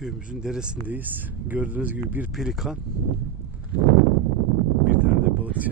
Köyümüzün deresindeyiz. Gördüğünüz gibi bir pelikan, bir tane de balıkçı.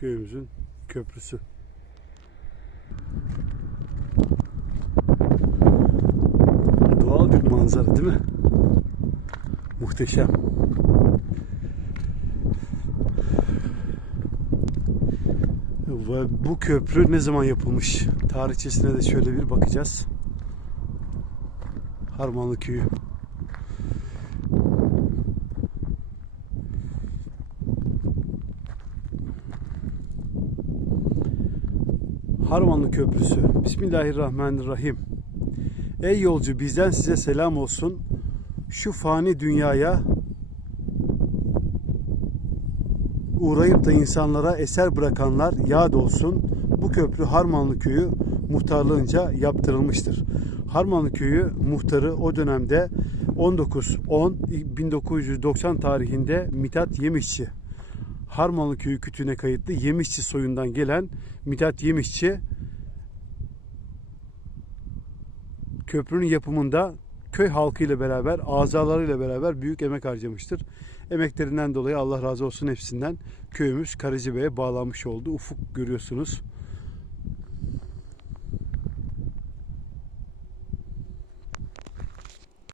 Köyümüzün köprüsü. Doğal bir manzara değil mi? Muhteşem. Ve bu köprü ne zaman yapılmış? Tarihçesine de şöyle bir bakacağız. Harmanlı Köyü. Harmanlı Köprüsü. Bismillahirrahmanirrahim. Ey yolcu bizden size selam olsun. Şu fani dünyaya uğrayıp da insanlara eser bırakanlar yad olsun. Bu köprü Harmanlı Köyü muhtarlığınca yaptırılmıştır. Harmanlı Köyü muhtarı o dönemde 19-10-1990 tarihinde Mithat Yemişçi. Harmanlı Köyü kütüğüne kayıtlı Yemişçi soyundan gelen Mithat Yemişçi köprünün yapımında köy halkıyla beraber, azalarıyla beraber büyük emek harcamıştır. Emeklerinden dolayı Allah razı olsun hepsinden köyümüz Karacabey'e bağlanmış oldu. Ufuk görüyorsunuz.